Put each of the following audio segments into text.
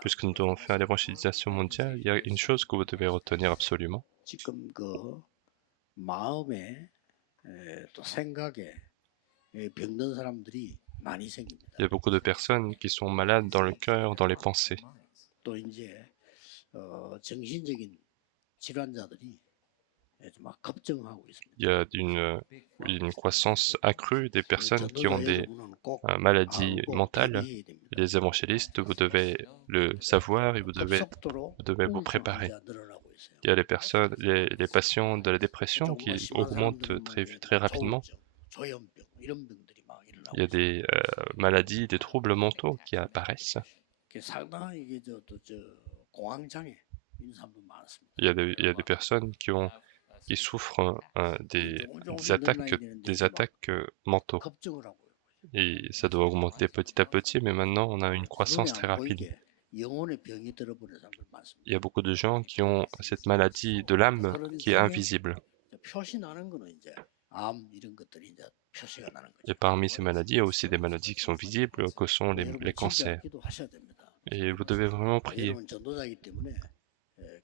Puisque nous devons faire l'évangélisation mondiale, il y a une chose que vous devez retenir absolument. 지금 그 마음에 또 생각에 병든 사람들이 많이 생깁니다. Il y a beaucoup de personnes qui sont malades dans le cœur, dans les pensées. 또 이제 정신적인 질환자들이 막 급증하고 있습니다. Il y a une croissance accrue des personnes qui ont des 전도자 여러분은 꼭 maladies 알고 mentales. 대비해야 됩니다. Les évangélistes, vous devez le savoir et vous devez vous 우울증 préparer. 환자 늘어나고 있어요. Il y a les personnes, les patients de la dépression 조금만 qui 심한 augmentent 사람들은 très rapidement. 조울증, 조현병 이런 병들이 막 Il y 일어나고 a des maladies, des troubles mentaux qui apparaissent. 있어요. 상당히 이게 저 공황장애 이런 사람도 많습니다. Il y a des personnes qui souffrent des attaques mentaux. 급증을 하고 Et ça doit augmenter petit à petit, mais maintenant on a une croissance très rapide. 영혼의 병이 들어버린 사람들 많습니다. Il y a beaucoup de gens qui ont cette maladie de l'âme qui est invisible. 표시 나는 거는 이제 암 이런 것들이 이제 표시가 나는 거죠. Et parmi ces maladies, il y a aussi des maladies qui sont visibles, que sont les cancers. 기도하셔야 됩니다. Et vous devez vraiment prier. 여러분 전도자이기 때문에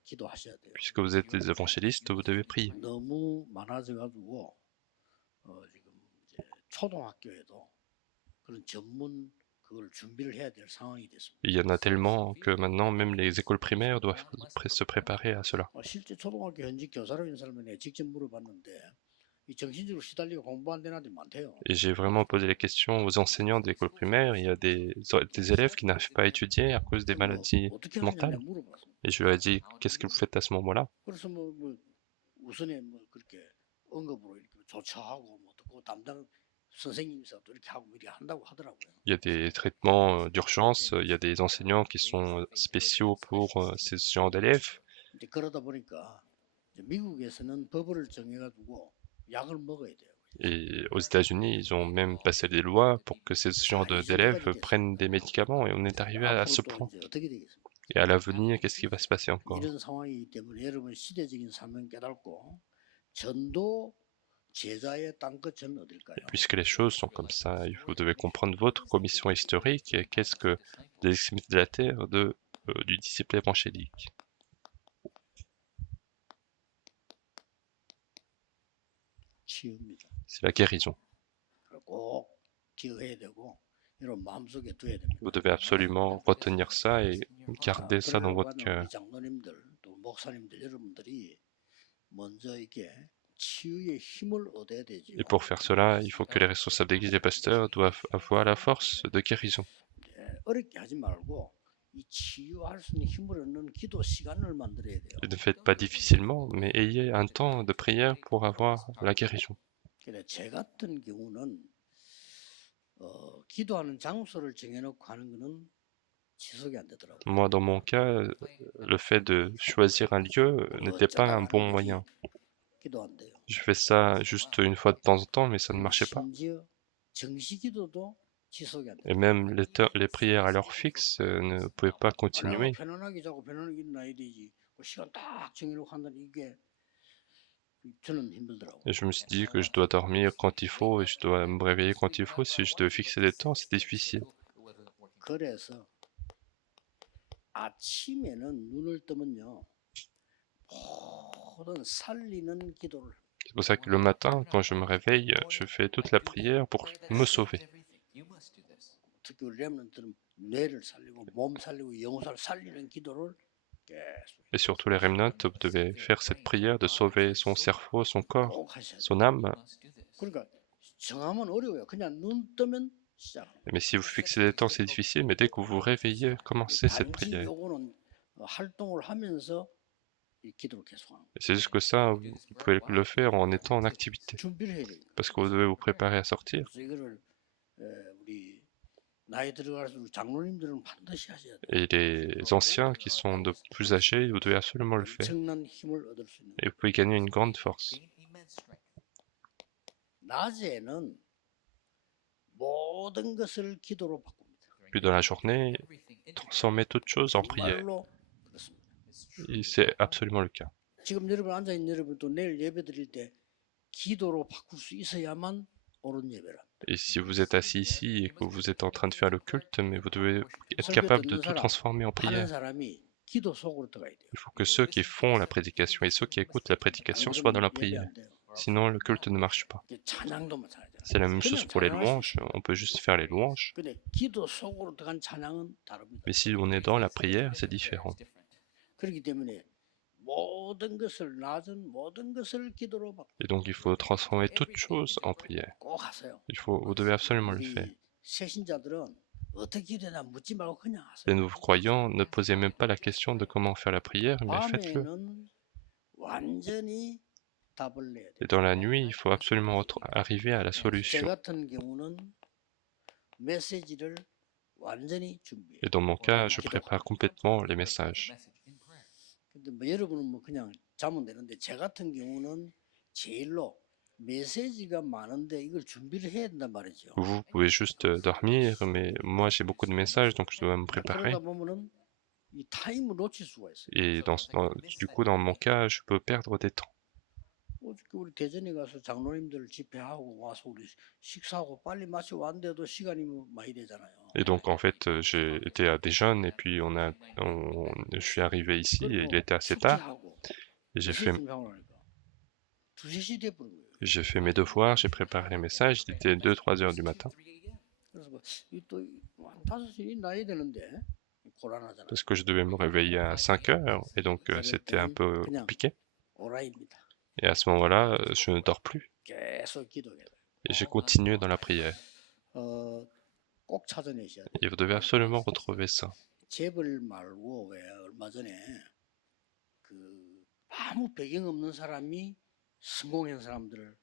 기도하셔야 돼요. Puisque vous êtes des évangélistes, vous devez prier. 너무 많아져 가지고 지금 이제 초등학교에도 그런 전문 그걸 준비를 해야 될 상황이 됐습니다. Il y en a tellement que maintenant même les écoles primaires doivent se préparer à cela. 실제 초등학교 현직 교사로 있는 사람에게 직접 물어봤는데 이 정신적으로 시달리고 공부 안 되는 아들이 많대요. Et j'ai vraiment posé les questions aux enseignants d'école primaire. Il y a des élèves qui n'arrivent pas à étudier à cause des maladies 어떻게 mentales. 하느냐 물어봤습니다. Et je leur ai dit, qu'est-ce que vous faites à ce moment-là? 그래서 우선에 그렇게 응급으로 이렇게 조처하고 그 담당 선생님께서 또 이렇게 하고 이렇게 한다고 하더라고요. Il y a des traitements d'urgence, il y a des enseignants qui sont spéciaux pour ces genres d'élèves. 이제 그러다 보니까 이제 미국에서는 법을 정해가지고 약을 먹어야 돼요. Et aux États-Unis, ils ont même passé des lois pour que ces genres d'élèves prennent des médicaments. Et on est arrivé à ce point. 앞으로 또 이제 어떻게 되겠습니까? Et à l'avenir, qu'est-ce qui va se passer encore? 이런 상황이기 때문에 여러분 시대적인 사명 깨닫고 전도 제자의 땅끝은 어딜까요? Puisque les choses sont comme ça, vous devez comprendre votre commission historique et qu'est-ce que les extrémités de la terre du disciple évangélique. 치유입니다. C'est la guérison. 꼭 기억해야 되고 여러분 마음속에 둬야 됩니다. Vous devez absolument retenir ça et garder ça dans votre cœur. 장로님들 또 목사님들 여러분들이 먼저 이게 치유의 힘을 얻어야 되죠. Et pour faire cela, il faut que les responsables d'église et les pasteurs doivent avoir la force de guérison. 어렵게 하지 말고 이 치유할 수 있는 힘을 얻는 기도 시간을 만들어야 돼요. Et ne faites pas difficilement, mais ayez un temps de prière pour avoir la guérison. 제 같은 경우는 기도하는 장소를 정해놓고 하는 거는 지속이 안 되더라고요. Moi, dans mon cas, le fait de choisir un lieu n'était pas un bon moyen. 기도한대요. Je fais ça juste une fois de temps en temps, mais ça ne marchait pas. 심지어 정시 기도도 지속이 안 돼요. Et même les prières à l'heure fixe ne pouvaient pas continuer. 편안하게 자고 편안하게 일어나야 되지. 시간 딱 정해놓고 한다는 이게 저는 힘들더라고요. Et je me suis dit que je dois dormir quand il faut et je dois me réveiller quand il faut. Si je dois fixer des temps, c'est difficile. 그래서 아침에는 눈을 뜨면요 모든 살리는 기도를. C'est pour ça que le matin, quand je me réveille, je fais toute la prière pour me sauver. 특히 우리 렘넌트는 뇌를 살리고 몸 살리고 영혼을 살리는 기도를 계속. Et surtout les remnants, vous devez faire cette prière de sauver son cerveau, son corps, 꼭 하셔야 돼요. son âme. 그러니까 정하면 어려워요. 그냥 눈 뜨면 시작. Mais si vous fixez des temps, c'est difficile, mais dès que vous vous réveillez, commencez cette 단지 prière. 요거는 활동을 하면서 이 기도를 계속하는 거예요. Et c'est juste que ça, vous pouvez le faire en étant en activité. 준비를 해야 돼요. Parce que vous devez vous préparer à sortir. 그래서 이거를 우리 나이 들어갈수록 장로님들은 반드시 하셔야 돼요. Et les anciens qui sont de plus âgés, vous devez absolument le faire. 엄청난 힘을 얻을 수 있는. Et vous pouvez gagner une grande force. 낮에는 모든 것을 기도로 바꿉니다. Puis dans la journée, transformez toute chose en prière. 정말로 그렇습니다. Et c'est absolument le cas. 지금 여러분 앉아 있는 여러분도 내일 예배 드릴 때 기도로 바꿀 수 있어야만 옳은 예배랍니다. Et si vous êtes assis ici et que vous êtes en train de faire le culte, mais vous devez être 설교 capable de 듣는 tout 사람, transformer en 하는 prière. 사람이 기도 속으로 들어가야 돼요. Il faut que ceux qui font la prédication et ceux qui écoutent la 안 prédication soient dans 그러면 la 예배 prière. 안 돼요. Sinon, le culte ne marche pas. 이게 찬양도 마찬가지잖아요. C'est la même chose 그냥 pour les 찬양할 수 louanges. 있어요. On peut juste faire les louanges. 근데 기도 속으로 들어간 찬양은 다릅니다. Mais si on est dans la prière, c'est différent. 그렇기 때문에 모든 것을 낮은 모든 것을 기도로 바꾸고 Et donc, il faut transformer toute chose en prière. 꼭 하세요. Vous devez absolument le faire. 우리 새신자들은 어떻게 기도해야 묻지 말고 그냥 Les 하세요. nouveaux croyants, ne posez même pas la question de comment faire la prière, mais faites-le. 밤에는 완전히 답을 내야 돼요. Et dans la nuit, il faut absolument arriver à la 제 solution. 같은 경우는 메시지를 완전히 준비해요. Et dans mon cas, je prépare complètement les messages. 근데 뭐 여러분은 뭐 그냥 자면 되는데 제 같은 경우는 제일로 메시지가 많은데 이걸 준비를 해야 된단 말이죠. Vous pouvez juste dormir, mais moi j'ai beaucoup de messages, donc je dois me préparer. 그러다 보면은 이 타임을 놓칠 수가 있어요. Et du coup, dans mon cas, je peux perdre des temps. 어저께 우리 대전에 가서 장로님들 집회하고 와서 우리 식사하고 빨리 마치고 왔는데도 시간이 뭐 많이 되잖아요. Et donc, en fait, j'ai été à Dijon et puis je suis arrivé ici et il était assez tard. 숙제하고 Et 몇 시쯤 하고 나니까 2-3시 돼버린 거예요. j'ai fait mes devoirs, j'ai préparé les messages, il était 2-3 heures du matin. 그래서 또한 5시 나야 되는데 곤란하잖아요. Parce que je devais me réveiller à 5 heures et donc c'était un peu compliqué. 오라입니다. Et à ce moment-là, je ne dors plus 계속 기도해요. et j'ai continué dans la prière. 꼭 찾아내셔야 돼요. Et vous devez absolument retrouver ça. 재벌 말고 왜 얼마 전에 그 아무 배경 없는 사람이 성공한 사람들을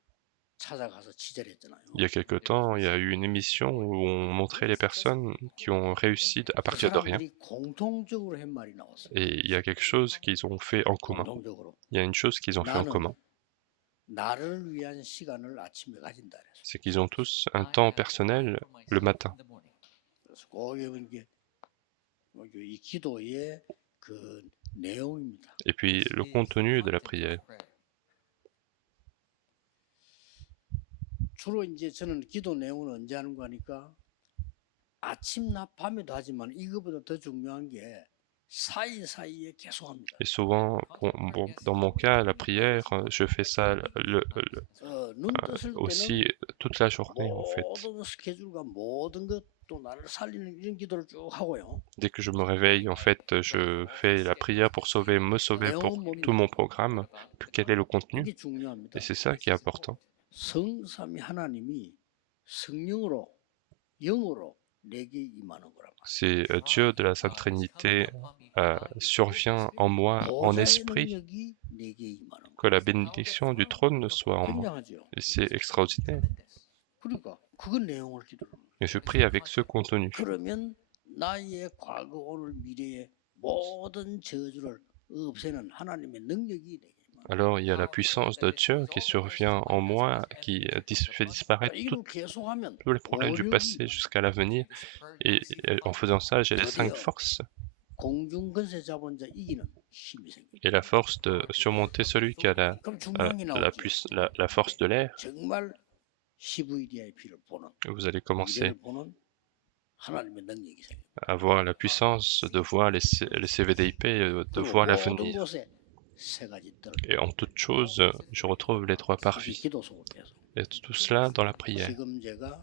찾아가서 취재했잖아요. Il y a quelque temps, il y a eu une émission où on montrait les personnes qui ont réussi à partir de rien. 사람들이 공통적으로 한 말이 나왔어요. Et il y a quelque chose qu'ils ont fait en commun. 공통적으로 Il y a une chose qu'ils ont fait en commun. 나를 위한 시간을 아침에 가진다 그랬어요. C'est qu'ils ont tous un temps personnel le matin. 그래서 꼭 이게 이 기도의 그 내용입니다. Et puis le contenu de la prière. 주로 이제 저는 기도 내용을 언제 하는 거 하니까 아침, 낮, 밤에도 하지만 이거보다 더 중요한 게 사이사이에 계속합니다. Et souvent, dans mon cas, la prière, je fais ça 눈 떴을 aussi toute la journée en fait. 모든 스케줄과 모든 것도 나를 살리는 이런 기도를 쭉 하고요. Dès que je me réveille, en fait, je fais la prière pour me sauver pour tout mon programme. Puis quel est le contenu? 이게 중요합니다. Et c'est ça qui est important. 성삼위 하나님이 성령으로 영으로 내게 임하는 거란 말이에요. C'est Dieu de la Sainte Trinité survient en moi en 보좌의 esprit, 능력이 내게 임하는 거예요. que la bénédiction du trône soit en moi. 굉장하죠. Et c'est extraordinaire. 그러니까 그 내용을 기도하는 거예요. Et je prie avec ce contenu. 그러면 나의 과거, 오늘, 미래의 모든 저주를 없애는 하나님의 능력이 내게 임하는 거예요. Alors il y a la puissance de Dieu qui survient en moi, qui fait disparaître 이걸 계속하면 tous les problèmes du passé jusqu'à l'avenir. Et en faisant ça, j'ai les 5 forces. 공중 권세 잡은 자 이기는 힘이 생깁니다. Et la force de surmonter celui qui a 그럼 중요한 게 나오지. la force de l'air. 정말 CVDIP를 보는 Vous allez commencer 미래를 보는 하나님의 능력이 생깁니다. à avoir la puissance de voir les CVDIP, de voir 모든 l'avenir. 곳에 세 가지 뜰. Et en toute chose, je retrouve les 3 parvis. 기도 속으로 계속. Et tout cela dans la prière. 지금 제가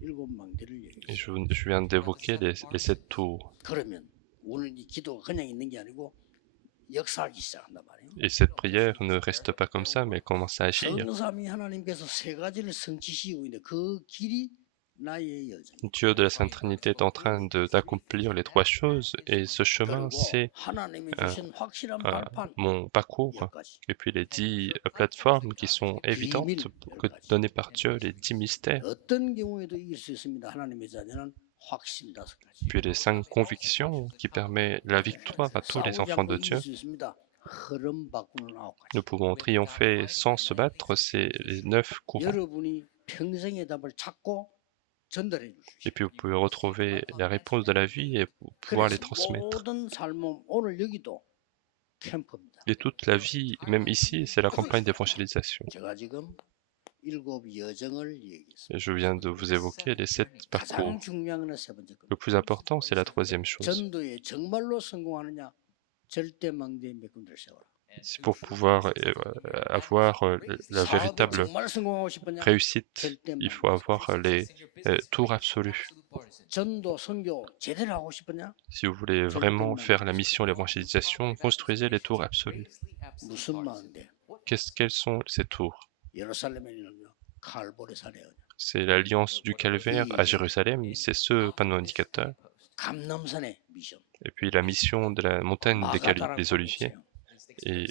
7망대를 Et 얘기했어요. je viens d'évoquer les 7 tours. 그러면 오늘 이 기도가 그냥 있는 게 아니고 역사하기 시작한단 말이에요. Et cette prière ne reste pas comme ça, mais commence à agir. 성삼위 하나님께서 세 가지를 성취시키고 있는데 그 길이 나의 여정. Dieu de la Sainte Trinité est en train d'accomplir les 3 choses, et ce chemin, c'est 하나님이 주신 확실한 발판 mon parcours. 여기까지. Et puis les 10 plateformes qui sont évidentes, données par Dieu, les 10 mystères. 어떤 경우에도 이길 수 있습니다. 하나님의 자녀는 확신 5가지. Puis les 5 convictions qui permettent la victoire à tous les enfants de Dieu. 이길 수 있습니다. 흐름 바꾸는 9가지. Nous pouvons triompher sans se battre, c'est les 9 courants. 여러분이 평생의 답을 찾고 전달해 주십시오. Et puis vous pouvez retrouver la réponse de la vie et pouvoir les transmettre. 모든 삶은 오늘 여기도 캠프입니다. Et toute la vie, même ici, c'est la campagne d'évangélisation. 제가 지금 일곱 여정을 얘기했습니다. Et je viens de vous évoquer les 7 가장 parcours. 중요한 것은 세 번째 Le 겁니다. plus important, c'est la troisième chose. 전도에 정말로 성공하느냐? 절대 망대에 메꾼들 세워라. C'est pour pouvoir avoir la 사업에 véritable 정말 성공하고 싶으냐? réussite, 절대 il faut 망대에 avoir les tours absolus. 전도 선교 제대로 하고 싶으냐? Si vous voulez vraiment faire la mission l'évangélisation, construisez les tours absolus. 무슨 망대? Quelles sont ces tours? 예루살렘에 있는요. 칼보리 산에요. C'est l'alliance du calvaire à Jérusalem, c'est ce panneau indicateur. 감람산의 미션. Et puis la mission de la montagne des Oliviers et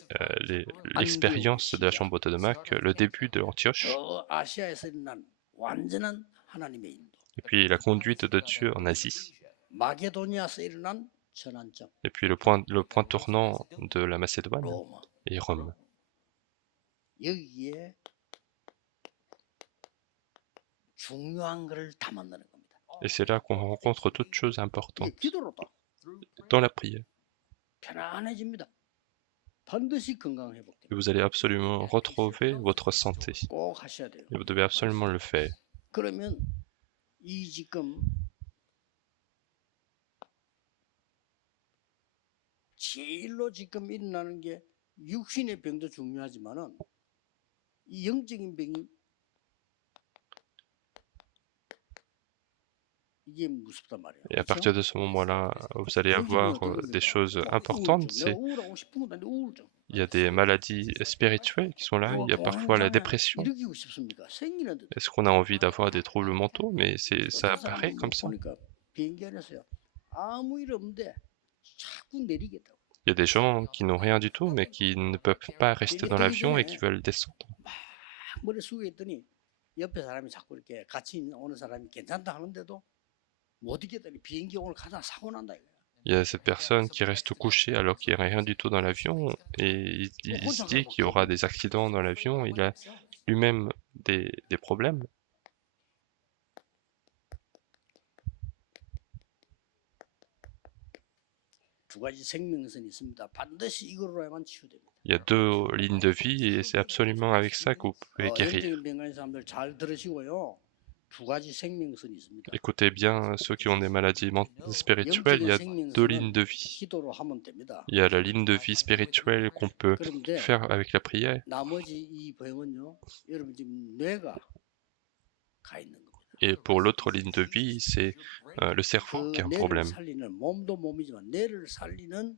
l'expérience de la chambre haute de Mac, le début de Antioche. 저 아시아에서 일어난 완전한 하나님의 인도. Et puis la conduite de Dieu en Asie. 마게도니아에서 일어난 전환점. Et puis le point tournant de la Macédoine 로마. et Rome. 여기에 중요한 것을 담아내는 겁니다. Et c'est là qu'on rencontre toutes choses 이게 importantes 기도로다. dans la prière. 편안해집니다. 반드시 건강 회복됩니다. Et vous allez absolument retrouver votre santé. 꼭 하셔야 돼요. Et vous devez absolument le faire. 그러면 이 지금 제일로 지금 일어나는 게 육신의 병도 중요하지만은 이 영적인 병이 이게 무섭단 말이에요. Et à partir de ce moment-là, vous allez avoir des choses importantes. 우울하고 싶은 건 아닌데 우울증. Il y a des maladies spirituelles qui sont là. Il y a parfois la dépression. 일으키고 싶습니까? 생기는 듯. Est-ce qu'on a envie d'avoir des troubles mentaux? Mais ça apparaît comme ça. 보니까 비행기 안에서요. 아무 일 없는데 자꾸 내리겠다고. Il y a des gens qui n'ont rien du tout, mais qui ne peuvent pas rester dans l'avion et qui veulent descendre. 막 머리 숙여 있더니 옆에 사람이 자꾸 이렇게 같이 오는 사람이 괜찮다 하는데도 못 있겠더니 비행기 오늘 가다 사고 난다 이거야. Il y a cette personne qui reste couchée alors qu'il n'y a rien du tout dans l'avion et il se dit qu'il y aura des accidents dans l'avion. Il a lui-même des problèmes. 두 가지 생명선이 있습니다. 반드시 이걸로야만 치유됩니다. Il y a 2 lignes de vie et c'est absolument avec ça que vous pouvez guérir. 영적인 병가인 사람들 잘 들으시고요. 두 가지 생명선이 있습니다. Écoutez bien, ceux qui ont des maladies spirituelles, il y a 2 lignes de vie. 기도로 하면 됩니다. Il y a la ligne de vie spirituelle qu'on peut 그런데 faire avec la prière. 나머지 이 병은요. 여러분 지금 뇌가 가 있는 겁니다. Et pour l'autre ligne de vie, c'est le cerveau qui a un 뇌를 problème. 살리는 몸도 몸이지만 뇌를 살리는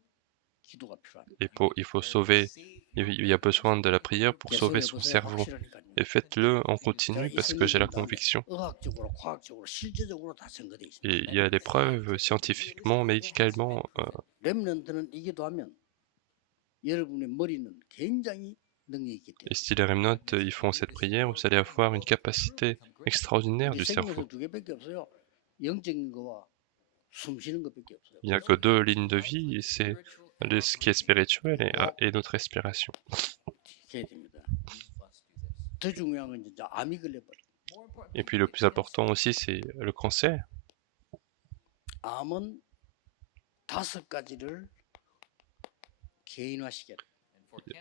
기도가 필요합니다. Et il faut sauver, il y a besoin de la prière pour sauver son 계속해보세요. cerveau. 확실하니까요. Et faites-le en continu parce que j'ai la conviction. 의학적으로, 과학적으로, 실제적으로 다 증거돼 있습니다. Et il y a des preuves scientifiquement, médicalement. 렘넌트는 이 기도하면 여러분의 머리는 굉장히 능력이 있기 때문에 Et si les remnotes ils font cette prière, vous allez avoir une capacité extraordinaire du cerveau. 생명수 두 개밖에 없어요. 영적인 거와 숨 쉬는 것밖에 없어요. Il n'y a que 2 lignes de vie, et c'est ce qui est spirituel et notre respiration. 해야 됩니다. 더 중요한 건 이제 암이 걸려버려. Et puis le plus important aussi, c'est le cancer. 암은 5가지를 개인화시켜야 돼.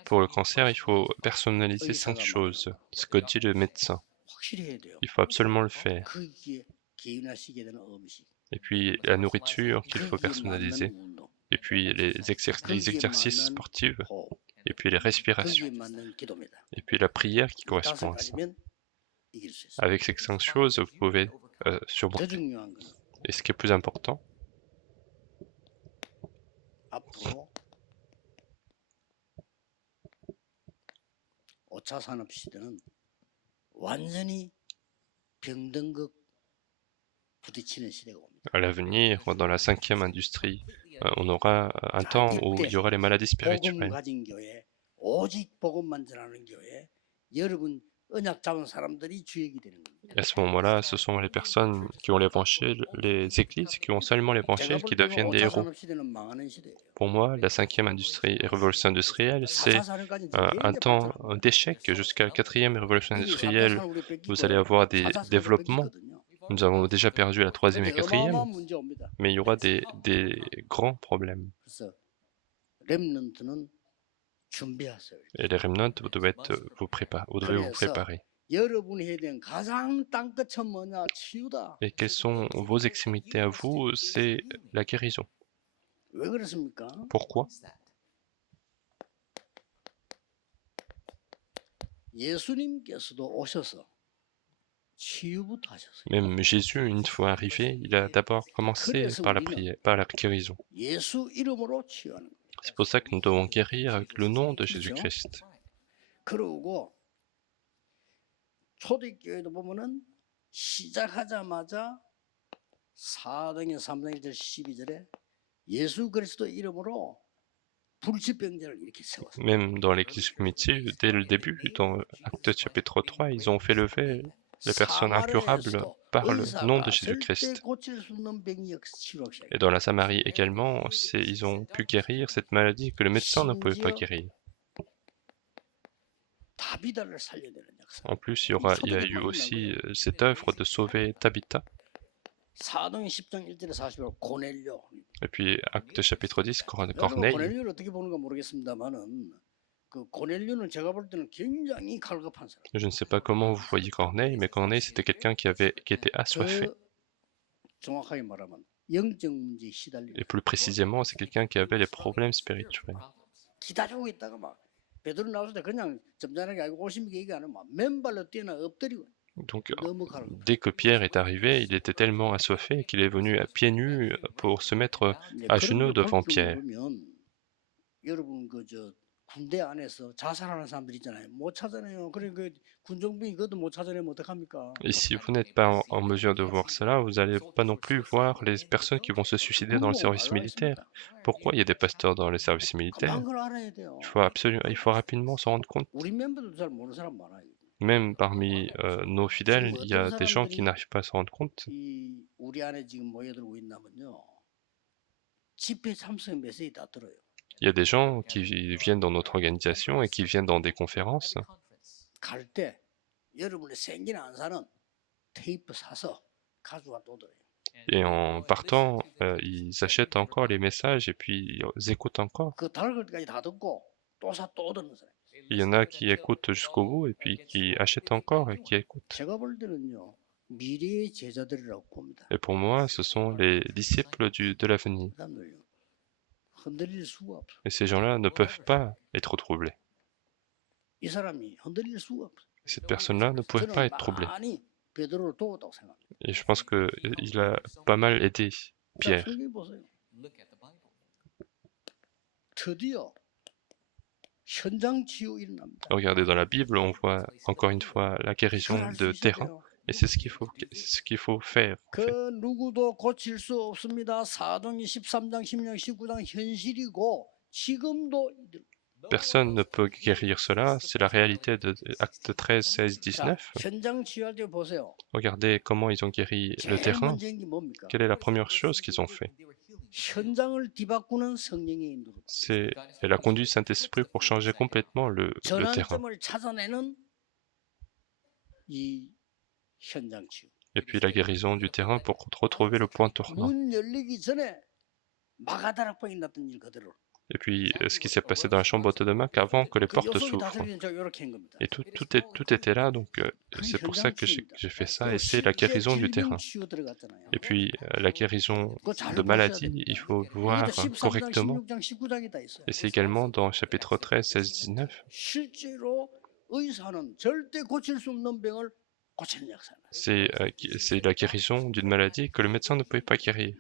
Pour le cancer, il faut personnaliser 5 choses, ce que dit le médecin. 확실히 해야 돼요. Il faut absolument le faire. 거기에 개인화시켜야 되는 음식. Et puis la nourriture qu'il faut 거기에 personnaliser. 맞는 운동. Et puis les exercices sportifs. 호흡. Et puis les respirations. 거기에 맞는 기도입니다. Et puis la prière qui 이 correspond à ça. 5가지면 이길 수 있어요. Avec ces 5 choses, vous pouvez 더 surmonter. 중요한 건 Et ce qui est plus important, 앞으로 5차 산업 시대는 완전히 병등급 부딪히는 시대가 옵니다. à l'avenir, dans la 5e industrie, on aura un temps où il y aura les maladies 복음 spirituelles. 가진 교회, 오직 복음만 전하는 교회, 여러분 언약 잡은 사람들이 주역이 되는 겁니다. À ce moment-là, ce sont les personnes qui ont l'évangile, les églises qui ont seulement 제가 l'évangile 볼 qui 때는 deviennent des 5차 héros. 산업 시대는 망하는 시대예요. Pour moi, la 5e industrie et révolution industrielle, c'est 4차 산업까지 un temps d'échec jusqu'à la 4e révolution industrielle. Vous allez avoir des développements. Nous avons déjà perdu la 3e et 4e, 어마어마한 문제 옵니다. mais il y aura des grands problèmes. 그래서 렘넌트는 준비하세요. Et les remnants, vous devez vous préparer. 여러분이 해야 되는 가장 땅끝은 뭐냐? 치유다. Et quelles sont vos extrémités à vous? C'est la guérison. 왜 그렇습니까? Pourquoi? 예수님께서도 오셔서 치유부터 하셨어요. Même Jésus, une fois arrivé, il a d'abord commencé par la prière, par la guérison. 예수 이름으로 치유하는 거예요. C'est pour ça que nous devons guérir avec le nom de Jésus-Christ. 그러고 초대교회도 보면은 시작하자마자 4등에 3등 1절 12절에 예수 그리스도 이름으로 불치병자를 이렇게 세웠어요. Même dans l'église primitive, dès le début, dans Actes chapitre 3, ils ont fait lever les personnes incurables par le nom de Jésus-Christ. Et dans la Samarie également, ils ont pu guérir cette maladie que le médecin ne pouvait pas guérir. En plus, il y a eu aussi cette œuvre de sauver Tabitha. Et puis, Acte chapitre 10, Corneille. Je ne sais pas comment vous voyez Corneille, mais Corneille, c'était quelqu'un qui était assoiffé. Et plus précisément, c'est quelqu'un qui avait les problèmes spirituels. Donc, dès que Pierre est arrivé, il était tellement assoiffé qu'il est venu à pieds nus pour se mettre à genoux devant Pierre. 군대 안에서 자살하는 사람들 있잖아요. 못 찾아내요. 그래 그 군종병이 그것도 못 찾아내면 어떡합니까? Et si vous n'êtes pas en mesure de voir cela, vous n'allez pas non plus voir les personnes qui vont se suicider dans le service militaire. Pourquoi il y a des pasteurs dans le service militaire? Il faut rapidement s'en rendre compte. Même parmi nos fidèles, il y a des gens qui n'arrivent pas à s'en rendre compte. Il y a des gens qui viennent dans notre organisation et qui viennent dans des conférences. Et en partant, ils achètent encore les messages et puis ils écoutent encore. Il y en a qui écoutent jusqu'au bout et puis qui achètent encore et qui écoutent. Et pour moi, ce sont les disciples de l'avenir. Et ces gens-là ne peuvent pas être troublés. Cette personne-là ne pouvait pas être troublée. Et je pense qu'il a pas mal aidé Pierre. Regardez dans la Bible, on voit encore une fois la guérison de terrain. Et c'est ce qu'il faut faire. En fait. Personne ne peut guérir cela, c'est la réalité de Actes 13, 16, 19. Regardez comment ils ont guéri le terrain. Quelle est la première chose qu'ils ont fait? C'est la conduite du Saint-Esprit pour changer complètement le terrain. Et puis la guérison du terrain pour retrouver le point tournant. Et puis ce qui s'est passé dans la chambre de Marc avant que les portes s'ouvrent. Et tout était là, donc c'est pour ça que j'ai fait ça, et c'est la guérison du terrain. Et puis la guérison de maladie, il faut voir correctement. Et c'est également dans chapitre 13, 16, 19. C'est la guérison d'une maladie que le médecin ne pouvait pas guérir.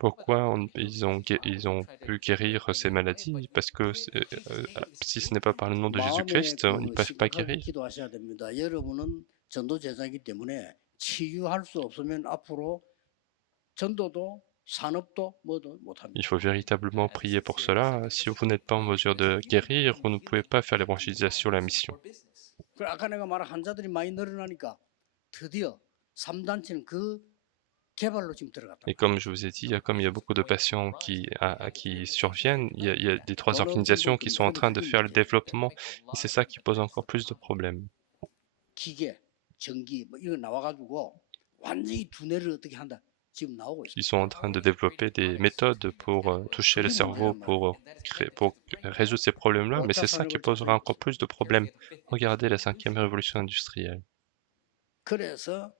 Pourquoi ils ont pu guérir ces maladies? Parce que si ce n'est pas par le nom de Jésus-Christ, ils ne peuvent pas guérir. Il faut véritablement prier pour cela. Si vous n'êtes pas en mesure de guérir, vous ne pouvez pas faire l'évangélisation, la mission. Et comme je vous ai dit, comme il y a beaucoup de patients qui surviennent, il y a des 3 organisations qui sont en train de faire le développement, et c'est ça qui pose encore plus de problèmes. Ils sont en train de développer des méthodes pour toucher le cerveau, pour résoudre ces problèmes-là, mais c'est ça qui posera encore plus de problèmes. Regardez la 5e révolution industrielle. 그래서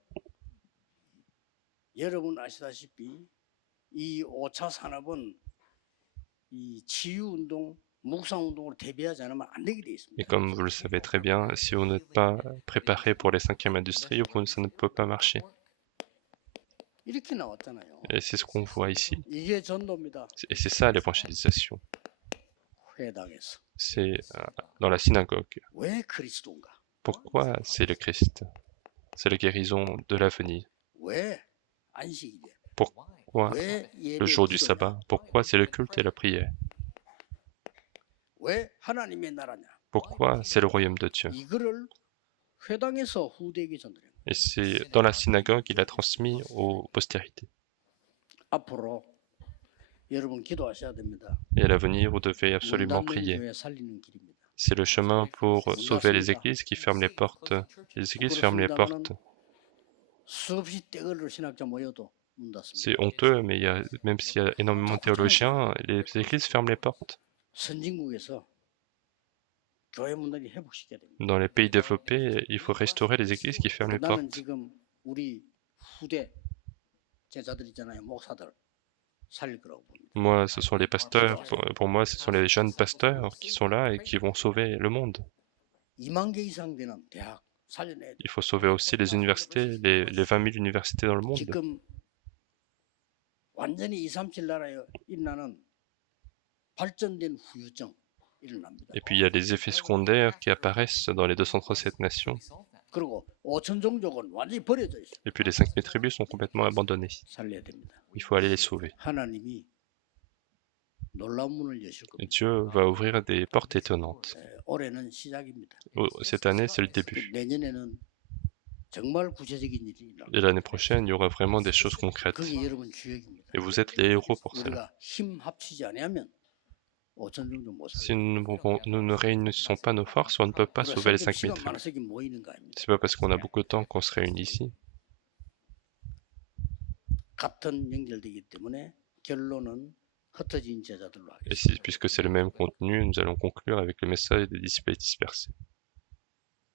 여러분 아시다시피 이 5차 산업은 이 치유운동, 묵상운동으로 대비하지 않으면 안 되게 돼 Et 있습니다. comme vous le savez très bien, si vous n'êtes pas préparé pour les 5e industries, ça ne peut pas marcher. 이렇게 나왔잖아요. Et c'est ce qu'on voit ici. 이게 전도입니다. Et c'est ça l'évangélisation. 회당에서. C'est dans la synagogue. 왜 그리스도인가? Pourquoi c'est le Christ? C'est la guérison de l'avenir. 왜 안식일이야? Pourquoi 왜 le jour du sabbat? Pourquoi c'est le culte et la prière? 왜 하나님의 나라냐? Pourquoi c'est le royaume de Dieu? 이거를 회당에서 후대에게 전달해요. Et c'est dans la synagogue, il a transmis aux postérités. 앞으로 여러분 기도하셔야 됩니다. Et à l'avenir, vous devez absolument prier. 교회 살리는 길입니다. C'est le chemin pour sauver les églises qui ferment les portes. Les églises ferment les portes. 수없이 떼거를 신학자 모여도 문 닫습니다. C'est honteux, mais même s'il y a énormément de théologiens, les églises ferment les portes. 선진국에서 교회 문들이 회복시켜야 됩니다. Dans les pays développés, il faut restaurer les églises qui ferment les 나는 portes. 지금 우리 후대 제자들 있잖아요, 목사들 살릴 거라고 봅니다. Moi, ce sont les pasteurs. Pour moi, ce sont les jeunes pasteurs qui sont là et qui vont sauver le monde. 2만 개 이상 되는 대학 살려내야 돼. Il faut sauver aussi les universités, les 20 000 universités dans le monde. 지금 완전히 237 나라에 일어나는 발전된 후유증 일어납니다. Et puis il y a les effets secondaires qui apparaissent dans les 237 nations. 그리고 5천 종족은 완전히 버려져 있어요. Et puis les 5000 tribus sont complètement abandonnées. 살려야 됩니다. Il faut aller les sauver. 하나님이 놀라운 문을 여실 Et 겁니다. Dieu va ouvrir des portes étonnantes. 올해는 시작입니다. Cette année, c'est le début. 내년에는 정말 구체적인 일이 일어납니다. Et l'année prochaine, il y aura vraiment des choses concrètes. 그게 여러분 주역입니다. Et vous êtes les héros pour cela. 우리가 힘 합치지 않으면 5천 종족 못 Si 살아요. nous ne réunissons pas nos forces, on ne peut pas sauver les 5000 시간 tribus. 많아서 이렇게 모이는 거 아닙니다. C'est pas parce qu'on a beaucoup de temps qu'on se réunit ici. 같은 연결되기 때문에 결론은 흩어진 제자들로 Et 하겠습니다. puisque c'est le même contenu, nous allons conclure avec le message des disciples dispersés.